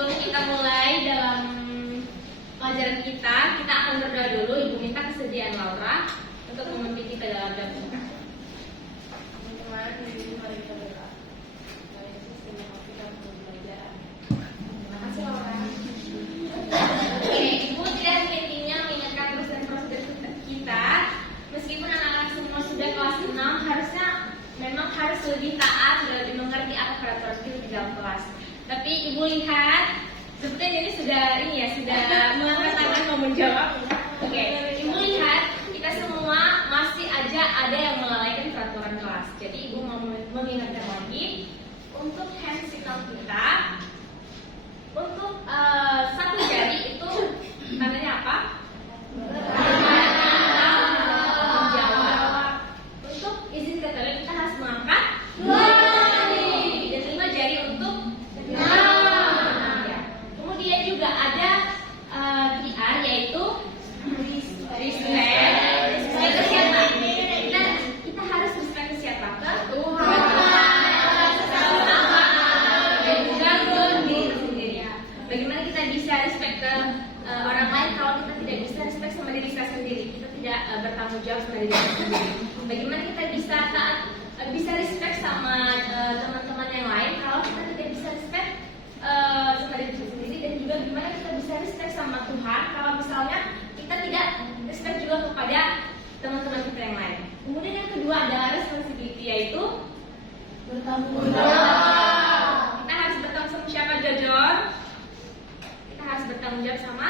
sebelum kita mulai dalam pelajaran kita akan berdoa dulu. Ibu minta kesediaan Laura untuk memimpin kita dalam doa. Teman-teman, mari kita berdoa. Mari kita menyaksikan pembelajaran. Terima kasih Laura. Oke, Ibu tidak henti-hentinya mengingatkan terus dan prosedur kita. Meskipun anak-anak semua sudah kelas 6, harusnya memang harus lebih taat dan lebih mengerti apa peraturan di dalam kelas. Tapi Ibu lihat, sepertinya ini sudah mengangkat tangan mau menjawab. Oke, Ibu lihat kita semua masih aja ada yang melalaikan peraturan kelas. Jadi Ibu mau mengingatkan lagi untuk hand signal kita. Untuk satu jari itu tandanya apa? Menjawab. Untuk izin ke toilet kita harus mengangkat 2 jari dan 5 jari untuk menang. Ya. Kemudian juga ada QR yaitu respect. Respect ke siapa? Kita harus respect ke siapa? Ke Tuhan. Bagaimana kita bisa respect ke orang lain kalau kita tidak bisa respect sama diri kita sendiri? Kita tidak bertanggung jawab sama diri kita sendiri. Bagaimana kita bisa respect sama teman-teman yang lain kalau kita tidak bisa respect sama diri kita sendiri? Dan juga bagaimana kita bisa respect sama Tuhan kalau misalnya kita tidak respect juga kepada teman-teman kita yang lain? Kemudian yang kedua adalah responsibility, yaitu bertanggung jawab. Kita harus bertanggung sama siapa, Jojor? Kita harus bertanggung jawab sama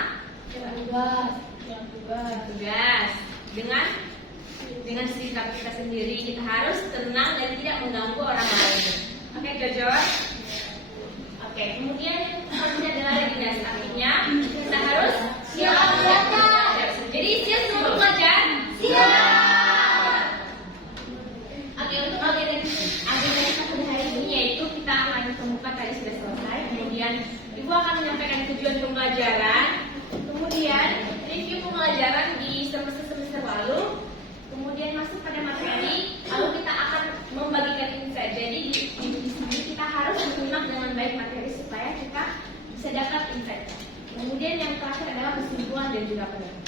tugas dengan sikap kita sendiri. Kita harus tenang dan tidak mengganggu orang lain. Oke, Jojor? Oke, kemudian yang selanjutnya adalah readiness. Artinya kita harus siap belajar. Jadi siap semua belajar? Siap. Oke, untuk agenda kita pada hari ini yaitu kita akan pembukaan tadi sudah selesai. Kemudian Ibu akan menyampaikan tujuan pembelajaran, kemudian review pembelajaran di semester lalu, kemudian masuk pada materi, lalu kita akan membagikan insight. Jadi di sini kita harus menyimak dengan baik materi supaya kita bisa dapat insight. Kemudian yang terakhir adalah kesimpulan dan juga penutup.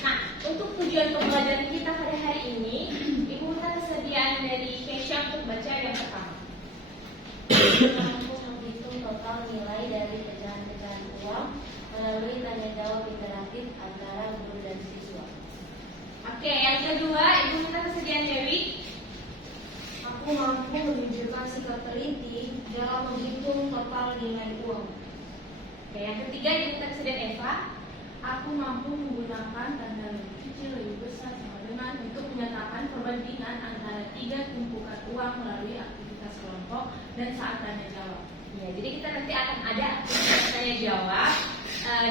Nah, untuk tujuan pembelajaran kita pada hari ini, Ibu minta kesediaan dari Keisha untuk baca yang pertama. Total nilai dari pecahan-pecahan uang melalui tanya jawab interaktif antara guru dan siswa. Oke, yang kedua, Ibu minta kesediaan Dewi. Aku mampu menunjukkan sikap teliti dalam menghitung total nilai uang. Oke, yang ketiga, Ibu minta kesediaan Eva. Aku mampu menggunakan tanda lebih kecil lebih besar sama dengan untuk menyatakan perbandingan antara 3 tumpukan uang melalui aktivitas kelompok dan saat tanya jawab. Ya, jadi kita nanti akan ada aktivitas tanya jawab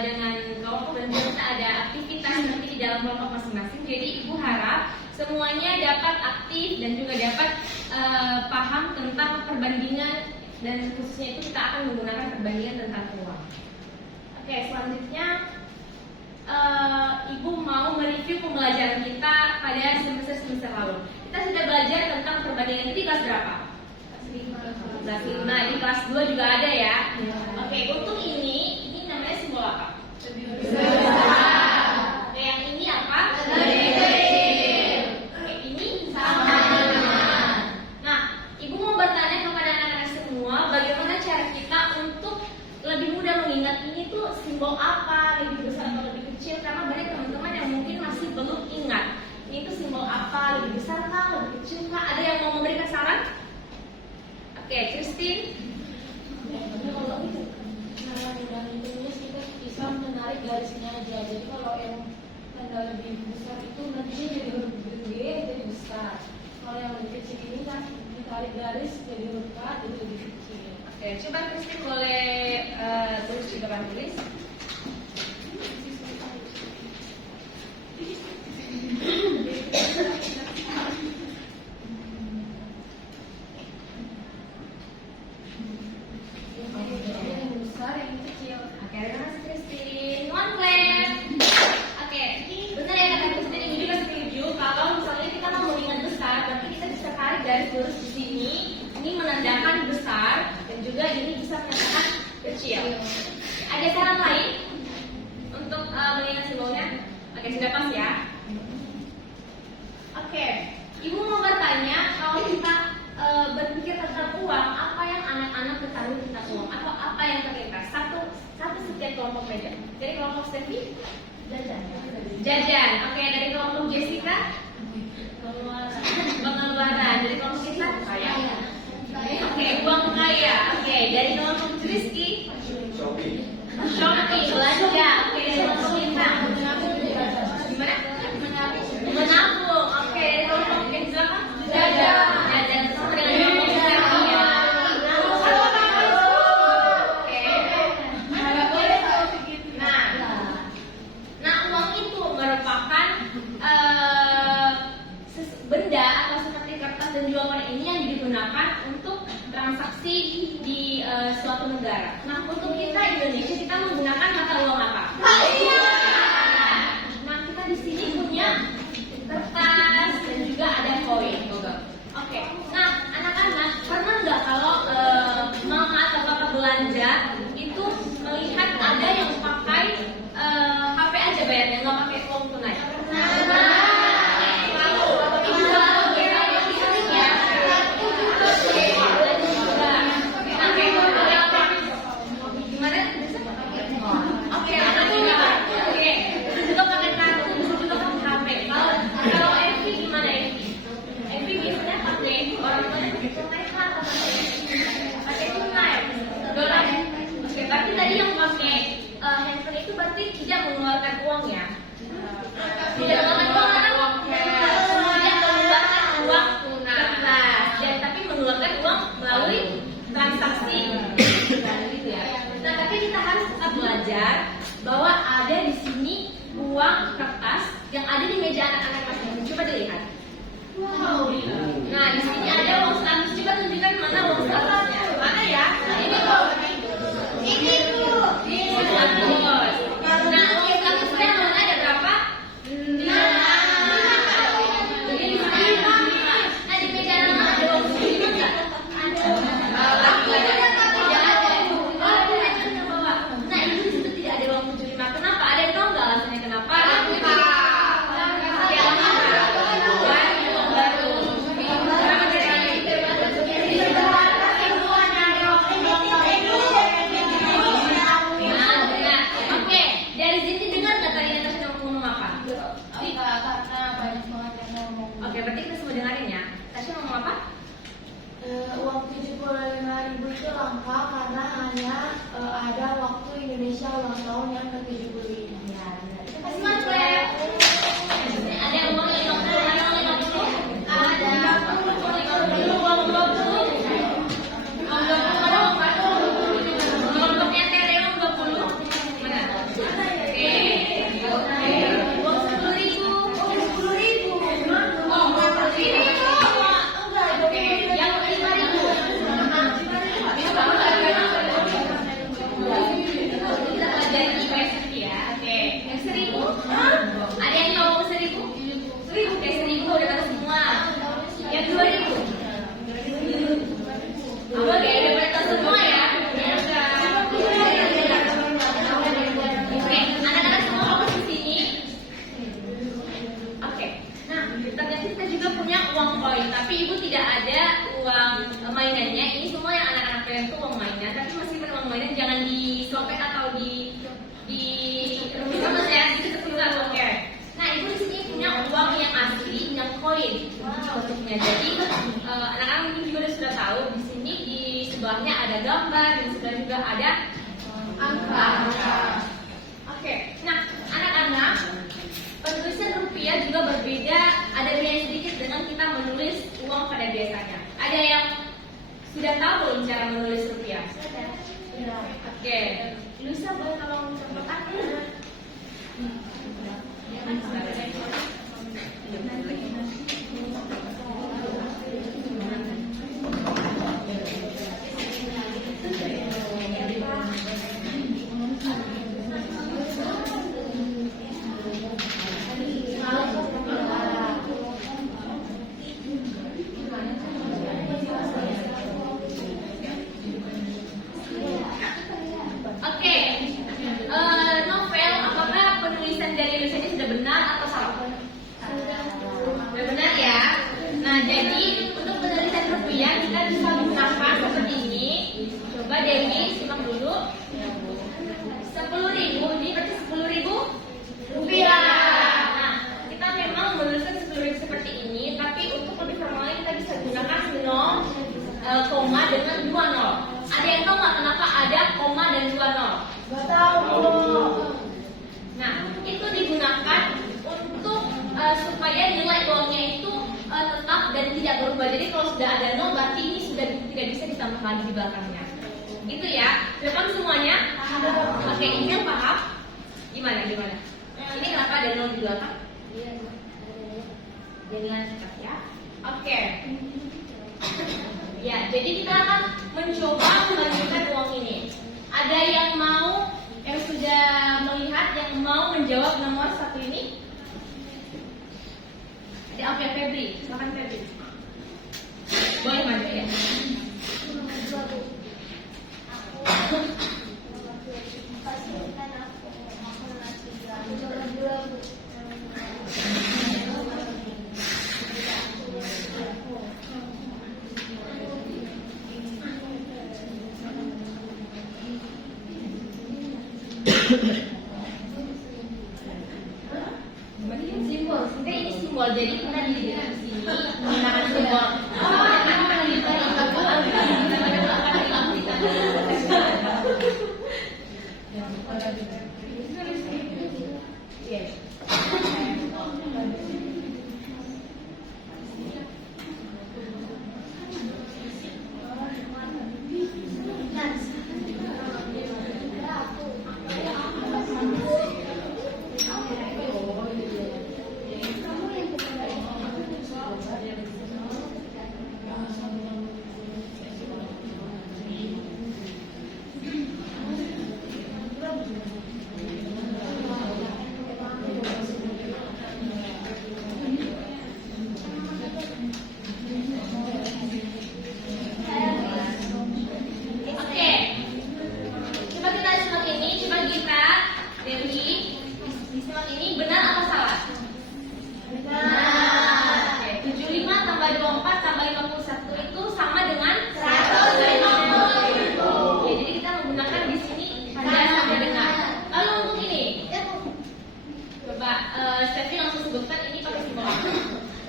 dengan kelompok dan kita ada aktivitas nanti di dalam kelompok masing-masing. Jadi Ibu harap semuanya dapat aktif dan juga dapat paham tentang perbandingan, dan khususnya itu kita akan menggunakan perbandingan tentang uang. Oke, selanjutnya Ibu mau mereview pembelajaran kita pada semester lalu. Kita sudah belajar tentang perbandingan di kelas berapa? Kelas 5. Di kelas 2 juga ada ya. Oke, untuk ini namanya simbol apa? Oke, yang ini apa? Oke, ini sama dengan. Nah, Ibu mau bertanya kepada anak-anak semua, bagaimana cara kita untuk lebih mudah mengingat ini tuh simbol apa, lebih besar atau lebih kecil? Karena banyak teman-teman yang mungkin masih belum ingat. Ini tuh simbol apa, lebih besar kah, lebih kecil kah? Ada yang mau memberikan saran? Oke, Christine. Kalau itu cara mudah hitungnya kita bisa menarik garisnya aja. Jadi kalau yang tanda lebih besar itu nantinya jadi huruf gede jadi besar. Kalau yang lebih kecil ini kan ditarik garis jadi huruf K jadi lebih kecil. Oke, coba Christine boleh tulis juga kan tulis. garis lurus di sini ini menandakan besar dan juga ini bisa menyatakan kecil. Ada saran lain untuk melihat simbolnya? Oke, sudah pas ya. Oke, Ibu mau bertanya, kalau kita berpikir tentang uang, apa yang anak-anak ketahui tentang uang atau apa yang terlintas? Satu setiap kelompok meja. Dari kelompok Stevi? Jajan. Oke, dari kelompok Jessica? Pengeluaran. Dari kelompok kita? Kaya. Oke, uang kaya. Oke, dari kelompok Rizky? Shopping, belanja. Oke, dari kelompok kita? Gimana? Menabung. Oke, dari kelompok Kenza? Jajan. Sama dengan kelompok Stevi ya. Nah, uang itu merupakan benda atau seperti kertas dan juga koin ini yang digunakan untuk transaksi di suatu negara. Nah, untuk kita Indonesia kita menggunakan mata uang apa? Nah, kita di sini punya kertas dan juga ada koin. Oke. Nah, anak-anak pernah nggak kalau mama atau papa belanja itu melihat ada yang pakai HP aja bayarnya, nggak pakai uang tunai? Berarti tadi yang pakai handphone itu berarti tidak mengeluarkan uang ya? Tidak mengeluarkan uang kertas, tidak mengeluarkan uang kertas, dan tapi mengeluarkan uang melalui transaksi. Gitu ya. Nah, tapi kita harus tetap belajar bahwa ada di sini uang kertas yang ada di meja anak-anak masing-masing. Coba dilihat. Wow. Nah, di sini ada uang 100. Coba tunjukkan mana uang 100-nya. Mana ya? Nah, ini tuh. Ini tuh. Ini 100. Nah, uang 100-nya mana ada berapa? 5. Jadi di sini 5. Nah, di meja anak ada uang 75 enggak? Ada. Tidak ada. Oh, ada yang bawa. Nah, itu di situ tidak ada uang 75. Kenapa? Ada yang tahu nggak alasannya kenapa? Oke, berarti kita semua dengerin ya. Tasya ngomong apa? Uang 75.000 itu langka karena hanya ada waktu Indonesia ulang tahun yang ke-75. Ya, benar. Kasih mas, Claire. Ada uang 50, ada uang 50? Ada. Uang 20? Uang 20 ada uang berapa? Kelompoknya Tere uang 20? Mana? Oke. Uang 10.000. Uang 10.000. Oh, 10.000. Oke, yang 5.000. Kita pelajari IPS ya. Oke, yang 1.000. Ada yang tahu 1.000? 1.000, oke 1.000 udah tahu semua. Yang 2.000. Oke, udah pada tahu semua ya. Oke, anak-anak semua fokus di sini. Oke, nah ternyata kita juga punya uang koin, tapi ibu tidak ada uang mainannya. Ini semua yang anak-anak kalian itu uang mainan, tapi meskipun uang mainan jangan disopek atau di sama ya, dikecil-kecilan. Oke. Nah, ibu di sini punya uang yang asli, yang koin bentuknya. Jadi anak-anak mungkin juga sudah tahu di sini di sebelahnya ada gambar, di sebelah juga ada angka. Oke. Nah, anak-anak, penulisan rupiah juga berbeda, ada bedanya sedikit dengan kita menulis uang pada biasanya. Ada yang sudah tahu belum cara menulis rupiah? Sudah. Oke. Lusa boleh tolong contohkan? Oke, Dewi, simak dulu. 10.000 ini berarti 10.000 rupiah. Nah, kita memang menuliskan 10.000 seperti ini, tapi untuk lebih formalnya kita bisa gunakan 0, koma dengan 2 nol. Ada yang tahu nggak kenapa ada koma dan 2 nol? Gak tahu. Nah, itu digunakan untuk supaya nilai uangnya itu tetap dan tidak berubah. Jadi kalau sudah ada nol, berarti ini sudah tidak bisa ditambah lagi di belakangnya. Itu ya. Depan semuanya? Oke, ini yang paham? Gimana? Ini kenapa ada nol di belakang? Jangan cepat ya. Oke. Ya, jadi kita akan mencoba melanjutkan uang ini. Ada yang mau, yang sudah melihat, yang mau menjawab nomor 1 ini? Ada oke, Febri. Silakan Febri. Boleh maju ya. Simbol, ini simbol. Jadi kita di sini menggunakan simbol.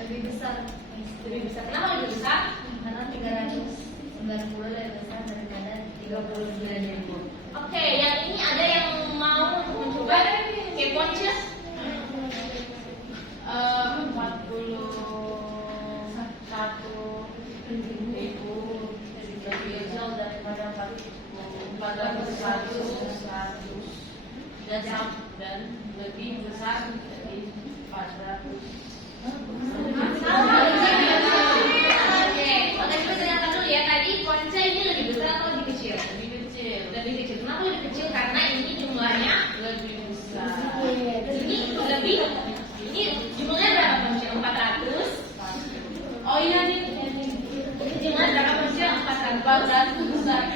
Lebih besar. Kenapa lebih besar? Karena 390 lebih besar daripada 39.000. Oke, yang ini ada yang mau untuk mencoba? Oke, Pontius. 41.000 lebih kecil daripada 400 dan lebih besar dari 400. Oke, kita ternyata dulu ya, tadi Ponca ini lebih besar atau lebih kecil? Lebih kecil. Kenapa lebih kecil? Karena ini jumlahnya Lebih besar. Ini jumlahnya berapa Ponca? 400. Oh iya nih. Ini jumlahnya berapa Ponca? 400 besar.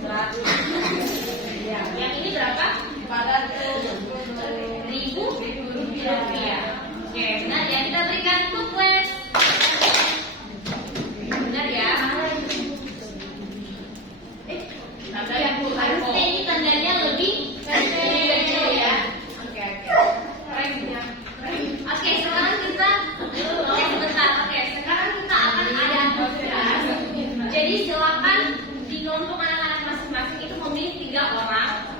100. Ya. Yang ini berapa? 400.000 rupiah. Oke, benar ya, kita berikan tuples. Benar ya. Harusnya ini tandanya lebih kecil ya. Oke. Oke, sekarang kita sebentar. Oke, sekarang kita akan ada tugas. Jadi silakan di kelompok anak-anak masing-masing itu memilih 3 orang.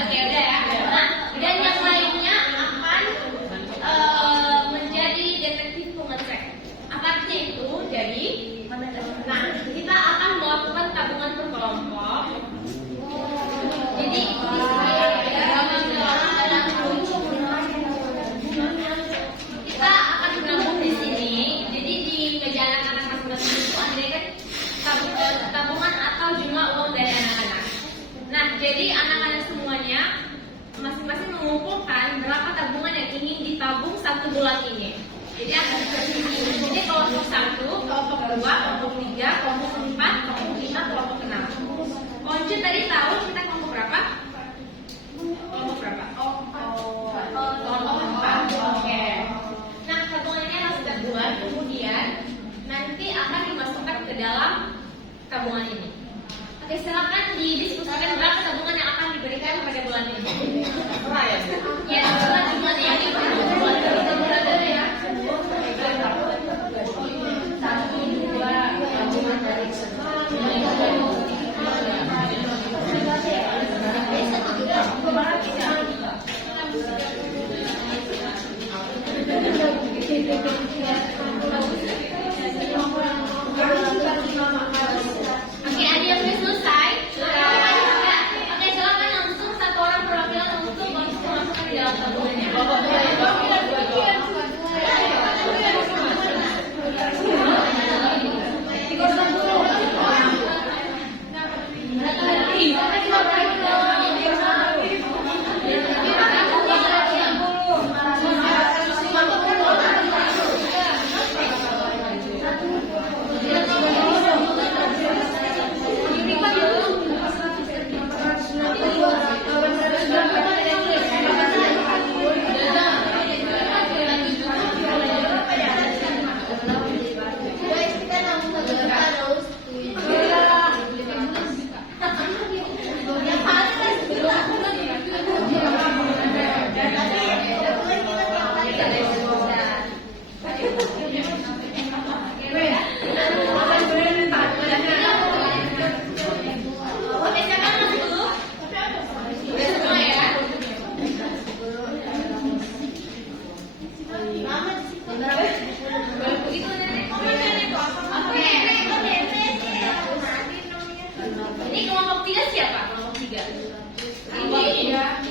Oke, udah ya. Nah, dan yang lainnya akan menjadi detektif pengecek. Apa artinya itu? Jadi, nah kita akan melakukan tabungan per kelompok. Jadi kita akan menabung di sini. Jadi di meja anak-anak masing-masing itu ada kan tabungan atau jumlah uang dari anak-anak. Nah, jadi anak-anak semuanya masing-masing mengumpulkan berapa tabungan yang ingin ditabung 1 bulan ini. Jadi akan seperti ini. Jadi kelompok 1, kelompok 2, kelompok 3, kelompok 4, kelompok 5, kelompok 6. Once tadi tahu kita kelompok berapa? Kelompok berapa? Kelompok 4. Oke. Nah, tabungannya harus kita buat, kemudian nanti akan dimasukkan ke dalam tabungan ini. Oke, silakan didiskusikan berapa tabungan yang akan diberikan pada bulan ini. Ya, bulan yang ini bulan ya. Oke, ada yang sudah selesai? Sudah. Oke, silakan langsung satu orang perwakilan untuk masukkan di dalam tabungannya. Oke, siapa yang masuk dulu? Udah semua ya? Begitu nenek. Oke. Ini kelompok 3 siapa? Kelompok 3.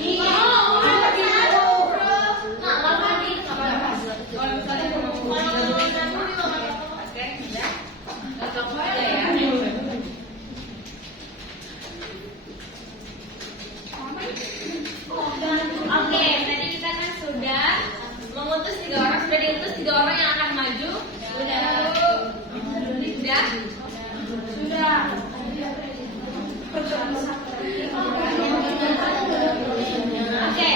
Ini. Oh, nah, Bapak nih. Kalau misalnya oke, sudah. Kelompok 3 ya. Oke, tadi kita kan sudah memutus 3 orang, sudah diutus 3 orang yang akan maju. Sudah. Oke.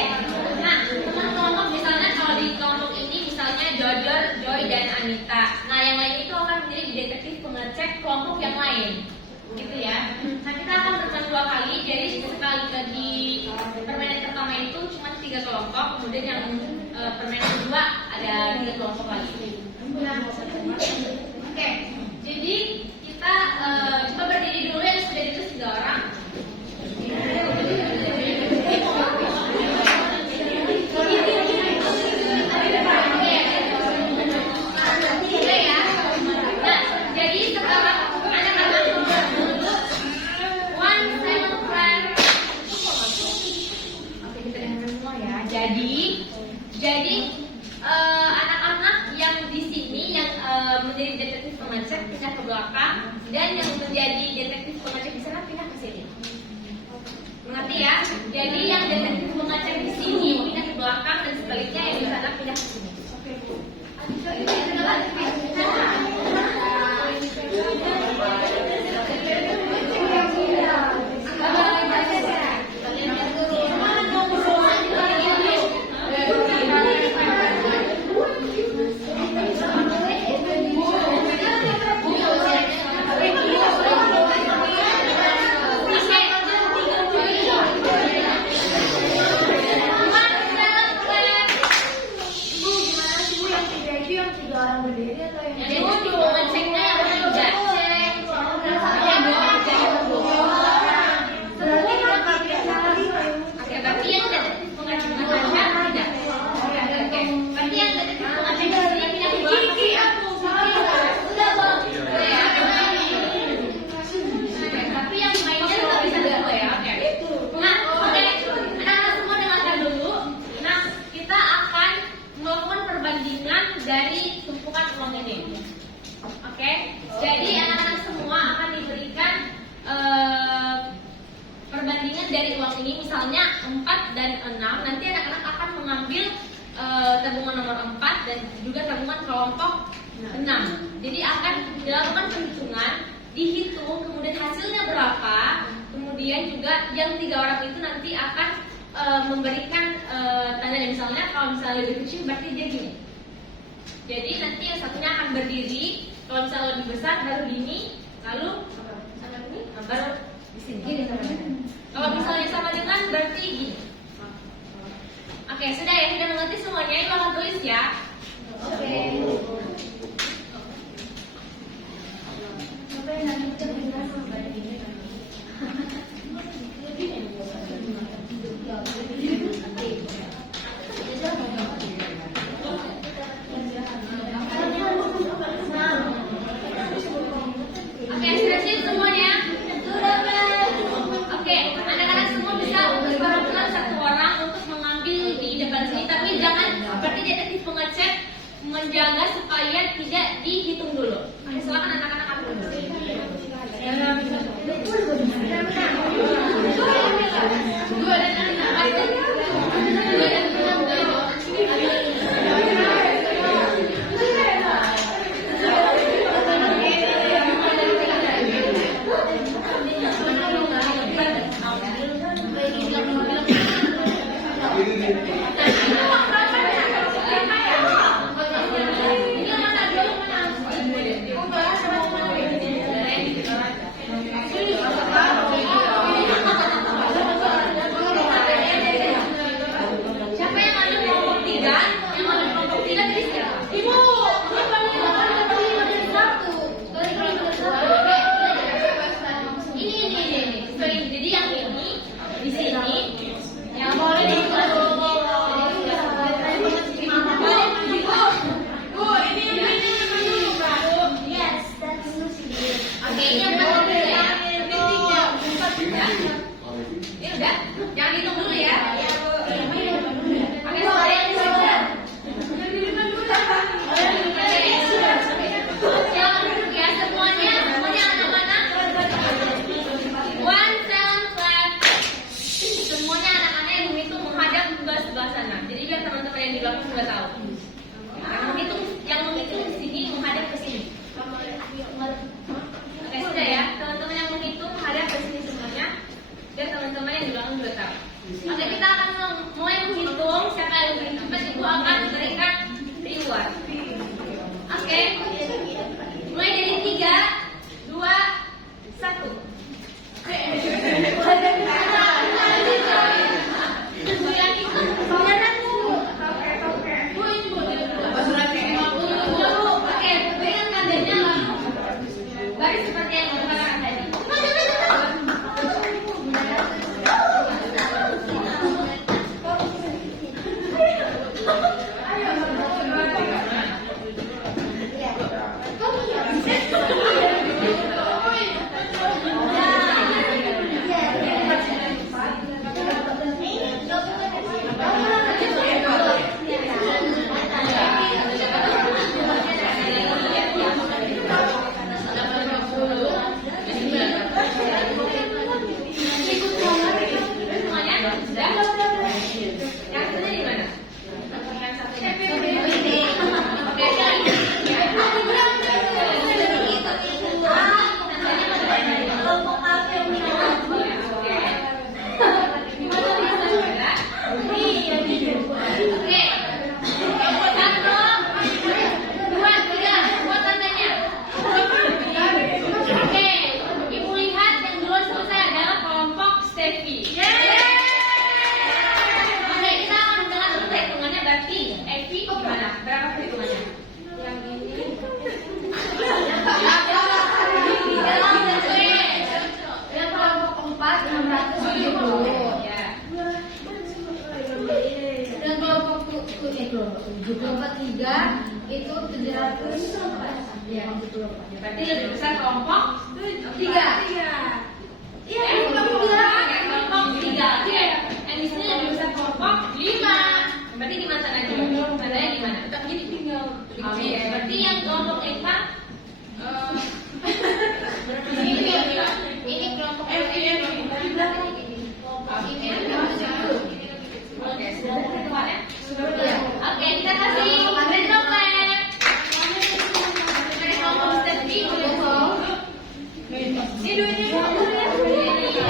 Nah, teman kelompok misalnya kalau di kelompok ini misalnya Jojor, Joy dan Anita. Nah, yang lain itu akan menjadi detektif pengecek kelompok yang lain. Gitu ya. Nah, kita akan bermain 2 kali. Jadi sekali di permainan pertama itu cuma 3 kelompok, kemudian yang permainan kedua ada 3 kelompok lagi. Oke, jadi kita coba berdiri dulu yang sudah diutus 3 orang. Oke ya. Nah, jadi sekarang anak-anak dulu one silent friend. Oke, kita dengar semua ya. Jadi anak-anak yang di sini yang menjadi detektif pengecek pindah ke belakang, dan yang menjadi detektif pengecek di sana pindah ke sini. Mengerti ya? Jadi yang detektif pengecek di sini pindah ke belakang, dan sebaliknya yang di sana pindah ke sini. Dari tumpukan uang ini. Oke, jadi anak-anak semua akan diberikan perbandingan dari uang ini, misalnya 4 dan 6. Nanti anak-anak akan mengambil tabungan nomor 4 dan juga tabungan kelompok 6. Jadi akan dilakukan perhitungan, dihitung, kemudian hasilnya berapa, kemudian juga yang 3 orang itu nanti akan memberikan tanda, misalnya kalau misalnya lebih kecil berarti dia gini. Jadi nanti yang satunya akan berdiri, kalau misalnya lebih besar baru gini, lalu baru di sini. Gini teman-teman. Kalau misalnya sama dengan berarti gini. Oke, sudah ya, sudah mengerti semuanya. Ini bakal tulis ya. Oke. Oke, sudah siap semuanya? Oke, anak-anak semua bisa perwakilan satu orang untuk mengambil di depan sini, tapi jangan seperti detektif pengecek menjaga supaya tidak dihitung dulu. Oke, silakan anak-anak ambil dulu. Dua dan enam. Dua dan enam. Siapa yang ambil kelompok 3? Yang ambil kelompok 3 tadi siapa? Ibu. Ini. Jadi yang ini di sini yang boleh Oke, ini yang betul ya. Ini udah, jangan hitung dulu ya. Oke, soal yang di sini. Jangan duduk ya, semuanya anak-anak. One sound clap. Semuanya anak-anak yang menghitung menghadap ke sebelah sana. Jadi biar teman-teman yang di belakang juga tahu. Yang menghitung di sini menghadap ke sini. Oke, sudah ya. Teman-teman yang menghitung menghadap ke sini semuanya. Biar teman-teman yang di belakang juga tahu. Oke, kita akan mulai menghitung. Siapa yang lebih cepat itu akan memberikan reward. Oke. Mulai dari 3, 2, 1. Oke, berikan tandanya baris seperti yang kita katakan tadi. Kelompok 3 itu 700. Ya, berarti lebih besar kelompok 3. Iya, kelompok 3. Oke, yang di sini lebih besar kelompok 5. Berarti di mana lagi? Tandanya di mana? Tetap jadi tinggal. Oke, berarti yang kelompok 5 ini kelompok Oke, kita kasih random clap. Dari kelompok Steffi. Ini dua.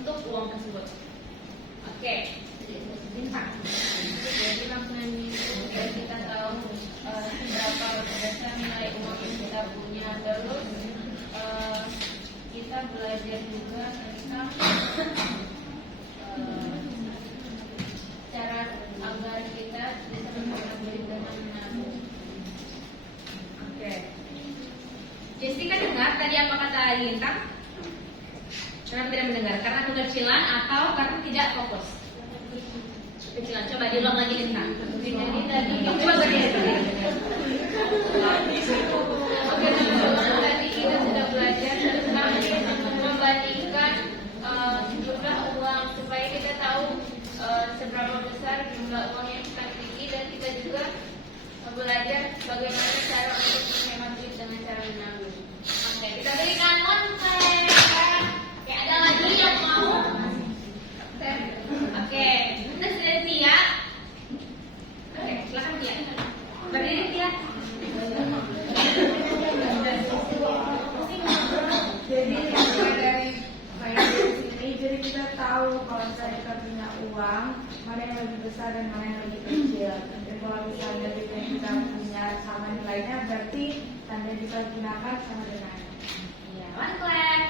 untuk uang tersebut. Oke, Bintang. Jadi maknanya itu biar kita tahu seberapa berdasar nilai uang yang kita punya. Terus kita belajar juga tentang cara agar kita bisa memberi dengan menabung. Oke. Jessica dengar tadi apa kata Bintang? Kenapa tidak mendengar? Karena kekecilan atau karena tidak fokus? Kekecilan. Coba diulang lagi Bintang. Jadi tadi Coba berdiri. Oke, teman-teman, tadi kita sudah belajar tentang membandingkan jumlah uang supaya kita tahu seberapa besar jumlah uang yang kita miliki, dan kita juga belajar bagaimana cara untuk menghemat duit dengan cara menabung. Oke, kita berikan konten. Oke, ada lagi yang mau? Oke, kita sudah siap. Oke, silakan Tia. Berdiri Tia. Jadi mulai dari finance ini, jadi kita tahu kalau misalnya kita punya uang mana yang lebih besar dan mana yang lebih kecil. Dan kalau misalnya duit yang kita punya sama nilainya, berarti tanda yang kita gunakan sama dengan. Iya, one clap.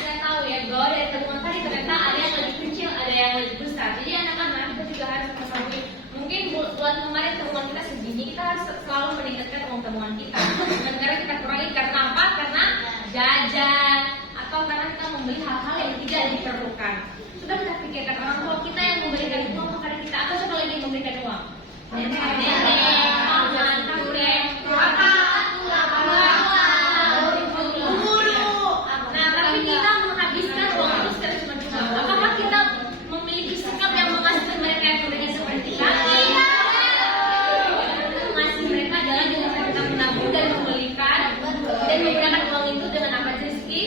Kita tahu ya bahwa dari temuan tadi ternyata ada yang lebih kecil, ada yang lebih besar. Jadi anak-anak kita juga harus mengetahui. Mungkin bulan kemarin temuan kita segini, kita harus selalu meningkatkan uang temuan kita. Dan sekarang kita kurangi karena apa? Karena jajan atau karena kita membeli hal-hal yang tidak diperlukan. Sudah kita pikirkan orang tua kita yang memberikan uang kepada kita, atau siapa lagi yang memberikan uang? Nenek, paman, kakek, kakak, guru. Nah, tapi kita menghabiskan uang itu secara cuma-cuma. Apakah kita memiliki sikap yang mengasihi mereka yang memberikan seperti kita? Tidak. Mengasihi mereka adalah dengan cara kita menabung dan membelikan dan menggunakan uang itu dengan apa, Rizky?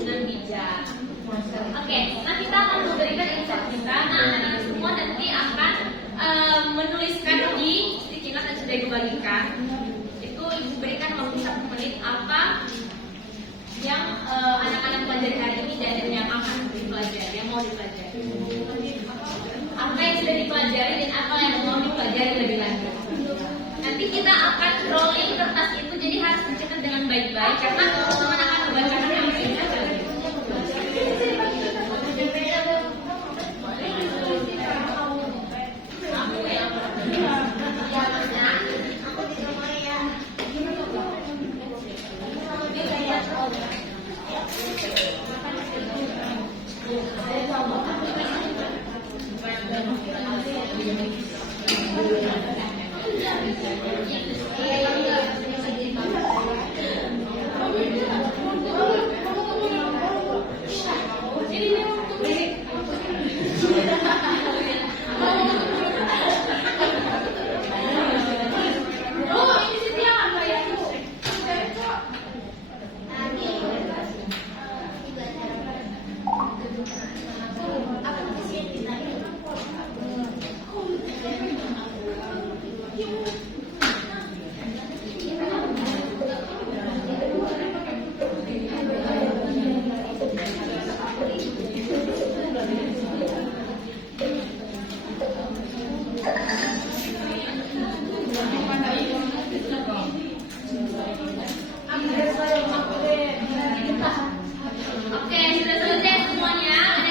Dengan bijak. Oke, nah kita akan memberikan insight kita. Nah, anak-anak semua nanti akan menuliskan di cilat yang sudah dibagikan. Itu ibu berikan waktu 1 menit apa yang anak-anak pelajari hari ini dan yang akan dipelajari, yang mau dipelajari. Apa yang sudah dipelajari dan apa yang mau dipelajari lebih lanjut. Nanti kita akan rolling kertas itu, jadi harus dicatat dengan baik-baik karena teman akan membacakan yang berbeda. Oke, sudah selesai semuanya. Ada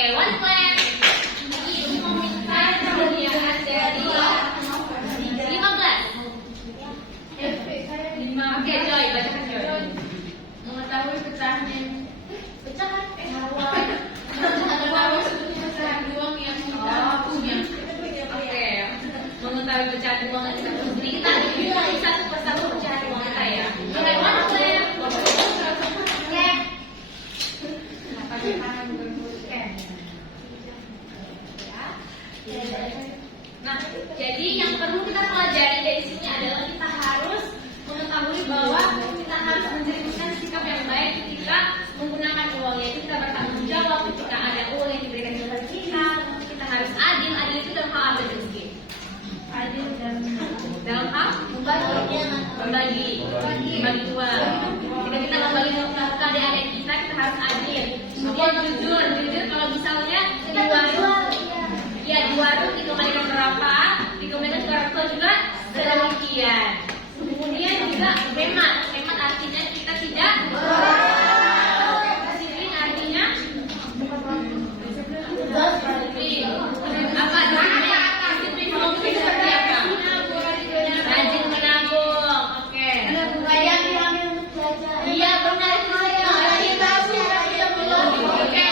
Oke, one plan. Ini meminta persediaan dari 15. Oke, Joy, bacakan Joy. Mengetahui pecahan Pecahan. mengetahui seluruh pecahan uang yang kita punya. Oke, mengetahui pecahan uang yang kita punya. Jadi kita hitung satu persatu pecahan uang kita ya. Oke, one plan. Oke. Nah, jadi yang perlu kita pelajari dari sini adalah kita harus mengetahui bahwa kita harus menceritakan sikap yang baik ketika menggunakan uang, yaitu kita bertanggung jawab ketika ada uang yang diberikan kepada kita harus adil. Adil itu dalam hal apa sih? Adil dan Dalam hal membagi uang. Ketika kita membagi uang ke adik-adik kita harus adil. Kemudian jujur kalau misalnya di warung dikembalikan berapa, dikembalikan ke orang tua juga sedemikian. Kemudian juga hemat artinya kita tidak disiplin artinya apa disiplin mungkin seperti apa? Rajin menabung, oke. Iya benar itu oke.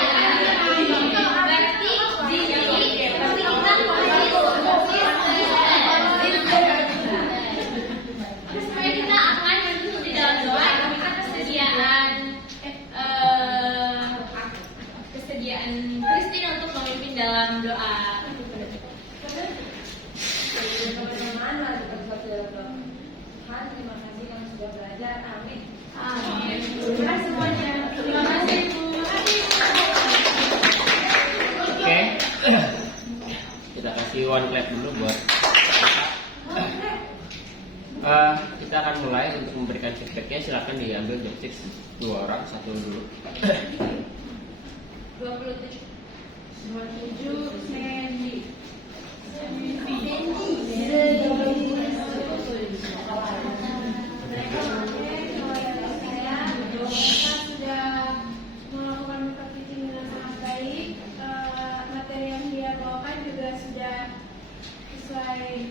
Berarti di sini kita supaya kita akan menuntut di dalam doa, kita kesediaan Christine untuk memimpin dalam doa. terima kasih yang sudah belajar. Amin. Amin. Terima kasih semuanya. Terima kasih. Oke. Kita kasih one clap dulu buat kita akan mulai untuk memberikan feedbacknya. Silakan diambil joystick 2 orang, 1 dulu. 27 Sandy. Sudah melakukan makeup teaching dengan sangat baik. Materi yang dia bawakan juga sudah sesuai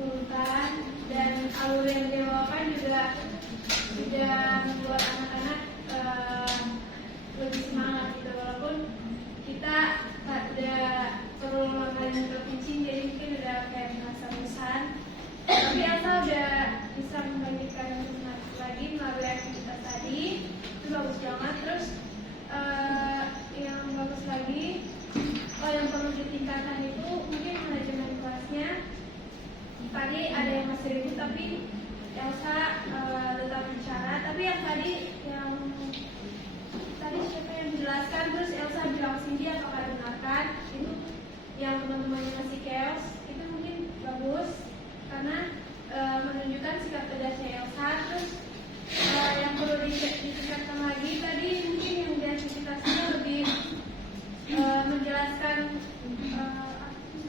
urutan, dan alur yang dia bawakan juga sudah membuat anak-anak lebih semangat gitu, walaupun kita pada perlu melakukan makeup teaching, jadi mungkin udah kayak merasa bosan, tapi Elsa udah bisa membagikan lagi melalui aktivitas tadi. Itu bagus banget. Terus yang bagus lagi, yang perlu ditingkatkan itu mungkin manajemen kelasnya. Tadi ada yang masih ribut, tapi Elsa tetap bicara. Tapi yang tadi siapa yang dijelaskan, terus Elsa bilang Cindy apakah dengarkan itu yang teman-temannya masih chaos, itu mungkin bagus karena menunjukkan sikap tegasnya Elsa. Terus yang perlu ditingkatkan lagi tadi mungkin yang di aktivitasnya lebih menjelaskan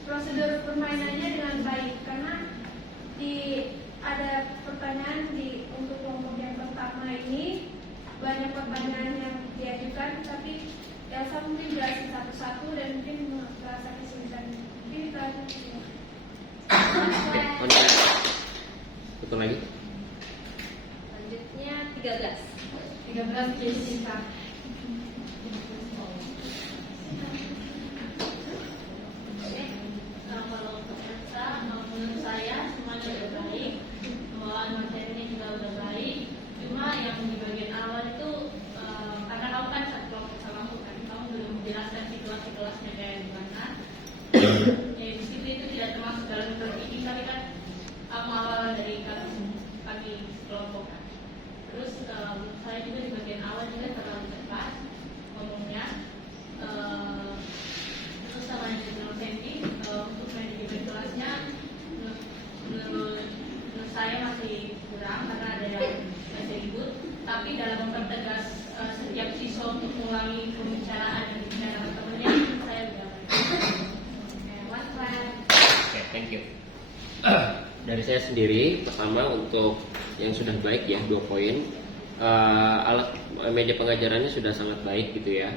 prosedur permainannya dengan baik, karena ada pertanyaan untuk kelompok yang pertama ini banyak pertanyaan yang diajukan, tapi Elsa mungkin jelasin satu-satu dan mungkin merasa kesulitan. Mungkin itu aja. Oke, betul lagi. Selanjutnya 13 Jessica. Kalau untuk Elsa, menurut saya semuanya sudah baik, pembawaan materinya juga udah baik. Cuma yang di bagian awal itu karena kamu kan satu kelompok sama aku kan, kamu belum menjelaskan kelasnya kayak gimana. Ya di situ itu tidak termasuk dalam meeting, tapi kan kamu awal dari kami kelompok kan. Terus menurut saya juga di bagian awal juga terlalu cepat ngomongnya. Terus sama yang dibilang Sandy, untuk manajemen kelasnya menurut saya masih kurang karena ada yang masih ribut. Tapi dalam mempertegas setiap siswa untuk mengulangi pembicaraan dan bicara teman-temannya, saya sudah Oke, thank you. Dari saya sendiri, pertama untuk yang sudah baik ya 2 poin. alat media pengajarannya sudah sangat baik gitu ya,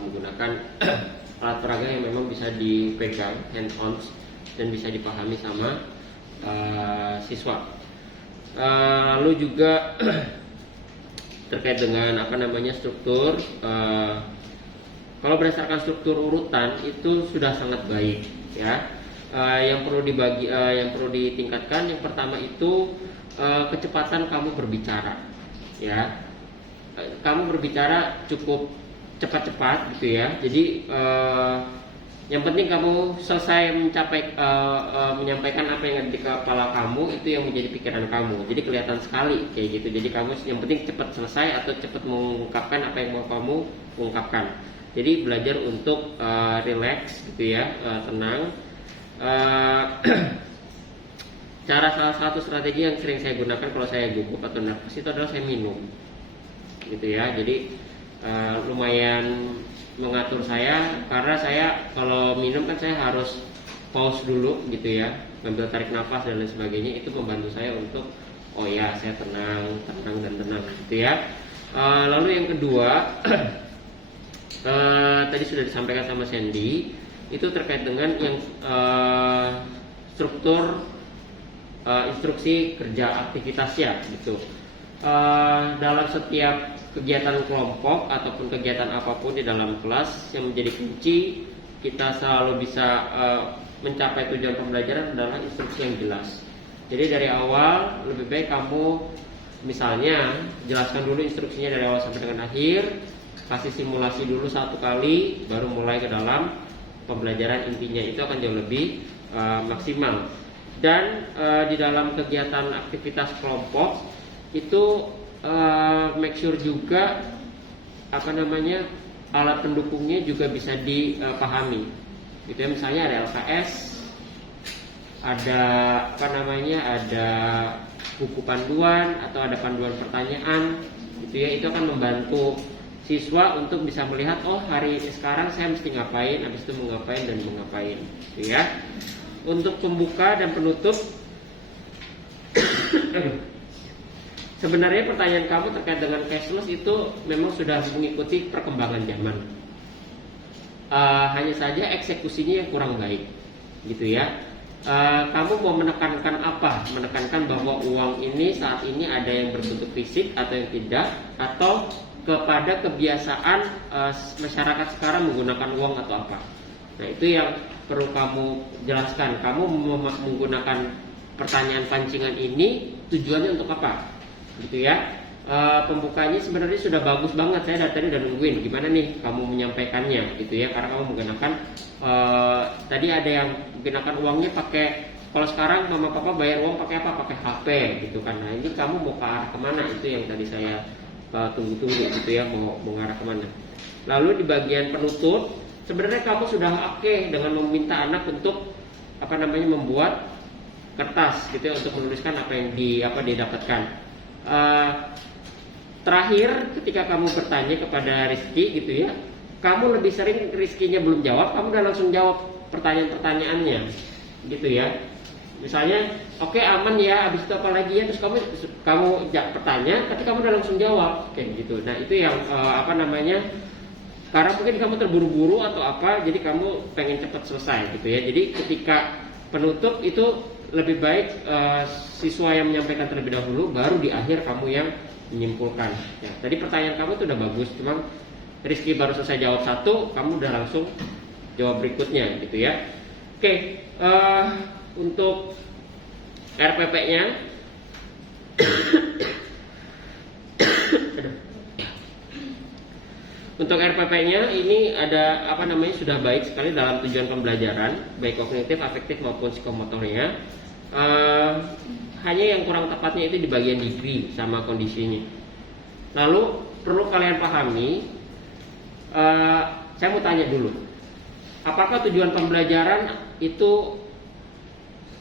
menggunakan alat peraga yang memang bisa dipegang hand on dan bisa dipahami sama siswa. Lalu juga terkait dengan struktur, kalau berdasarkan struktur urutan itu sudah sangat baik ya. Yang perlu ditingkatkan, yang pertama itu kecepatan kamu berbicara ya. Kamu berbicara cukup cepat-cepat gitu ya. Jadi yang penting kamu selesai menyampaikan apa yang ada di kepala kamu, itu yang menjadi pikiran kamu. Jadi kelihatan sekali kayak gitu. Jadi kamu yang penting cepat selesai atau cepat mengungkapkan apa yang mau kamu ungkapkan. Jadi belajar untuk relax gitu ya, tenang. Salah satu strategi yang sering saya gunakan kalau saya gugup atau nervous itu adalah saya minum gitu ya. Jadi lumayan mengatur saya, karena saya kalau minum kan saya harus pause dulu gitu ya, ngambil tarik nafas dan lain sebagainya. Itu membantu saya untuk saya tenang gitu ya. Lalu yang kedua tadi sudah disampaikan sama Sandy, itu terkait dengan yang struktur instruksi kerja aktivitasnya gitu. Dalam setiap kegiatan kelompok ataupun kegiatan apapun di dalam kelas, yang menjadi kunci kita selalu bisa mencapai tujuan pembelajaran adalah instruksi yang jelas. Jadi dari awal lebih baik kamu misalnya jelaskan dulu instruksinya dari awal sampai dengan akhir, kasih simulasi dulu 1 kali, baru mulai ke dalam pembelajaran intinya. Itu akan jauh lebih maksimal. Dan di dalam kegiatan aktivitas kelompok itu make sure juga alat pendukungnya juga bisa dipahami. Gitu ya, misalnya ada LKS, ada ada buku panduan atau ada panduan pertanyaan gitu ya. Itu akan membantu siswa untuk bisa melihat, hari sekarang saya mesti ngapain, habis itu mengapain dan mengapain gitu ya. Untuk pembuka dan penutup sebenarnya pertanyaan kamu terkait dengan cashless itu memang sudah mengikuti perkembangan zaman. Hanya saja eksekusinya yang kurang baik, gitu ya. Kamu mau menekankan apa? Menekankan bahwa uang ini saat ini ada yang berbentuk fisik atau yang tidak, atau kepada kebiasaan masyarakat sekarang menggunakan uang atau apa? Nah, itu yang perlu kamu jelaskan. Kamu menggunakan pertanyaan pancingan ini tujuannya untuk apa? Gitu ya. Pembukanya sebenarnya sudah bagus banget. Saya dari tadi udah nungguin gimana nih kamu menyampaikannya gitu ya, karena kamu menggunakan tadi ada yang menggunakan uangnya pakai, kalau sekarang mama papa bayar uang pakai apa? Pakai HP gitu kan. Nah, ini kamu mau ke arah kemana? Itu yang tadi saya tunggu-tunggu gitu ya, mau mengarah kemana. Lalu di bagian penutup sebenarnya kamu sudah oke dengan meminta anak untuk membuat kertas gitu ya, untuk menuliskan apa yang didapatkan. Terakhir ketika kamu bertanya kepada Rizky gitu ya, kamu lebih sering Rizkynya belum jawab, kamu udah langsung jawab pertanyaan-pertanyaannya gitu ya. Misalnya oke, aman ya, habis itu apa lagi ya, terus kamu bertanya tapi kamu udah langsung jawab kayak gitu. Nah, itu yang karena mungkin kamu terburu-buru atau apa, jadi kamu pengen cepat selesai gitu ya. Jadi ketika penutup itu lebih baik siswa yang menyampaikan terlebih dahulu, baru di akhir kamu yang menyimpulkan ya. Tadi pertanyaan kamu itu udah bagus, cuma Rizky baru selesai jawab satu, kamu udah langsung jawab berikutnya gitu ya. Oke, untuk RPP-nya untuk RPP-nya ini ada sudah baik sekali dalam tujuan pembelajaran, baik kognitif, afektif maupun psikomotornya. Hanya yang kurang tepatnya itu di bagian degree sama kondisinya. Lalu perlu kalian pahami, saya mau tanya dulu, apakah tujuan pembelajaran itu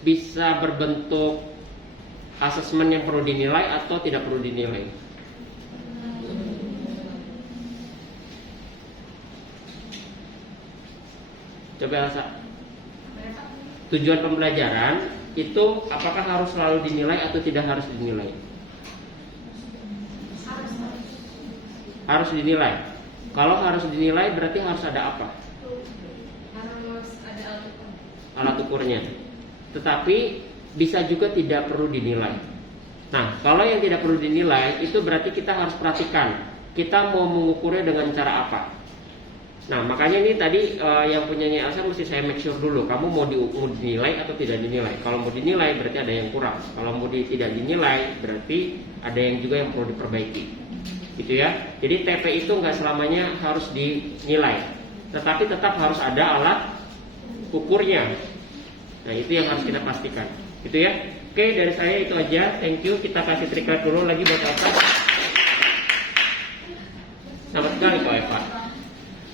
bisa berbentuk asesmen yang perlu dinilai atau tidak perlu dinilai? Coba Elsa. Tujuan pembelajaran itu apakah harus selalu dinilai atau tidak harus dinilai? Harus Harus dinilai. Kalau harus dinilai berarti harus ada apa? Harus ada Alat ukurnya. Tetapi bisa juga tidak perlu dinilai. Nah, kalau yang tidak perlu dinilai itu berarti kita harus perhatikan kita mau mengukurnya dengan cara apa. Nah, makanya ini tadi yang punyanya Elsa mesti saya make sure dulu. Kamu mau dinilai atau tidak dinilai. Kalau mau dinilai berarti ada yang kurang. Kalau mau tidak dinilai berarti ada yang juga yang perlu diperbaiki. Gitu ya. Jadi TP itu nggak selamanya harus dinilai, tetapi tetap harus ada alat ukurnya. Nah, itu yang harus kita pastikan. Gitu ya. Oke, dari saya itu aja. Thank you. Kita kasih trigger dulu lagi buat Elsa. Selamat sekali Kak Eva.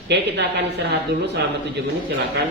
Oke, kita akan istirahat dulu selama 7 menit. Silakan.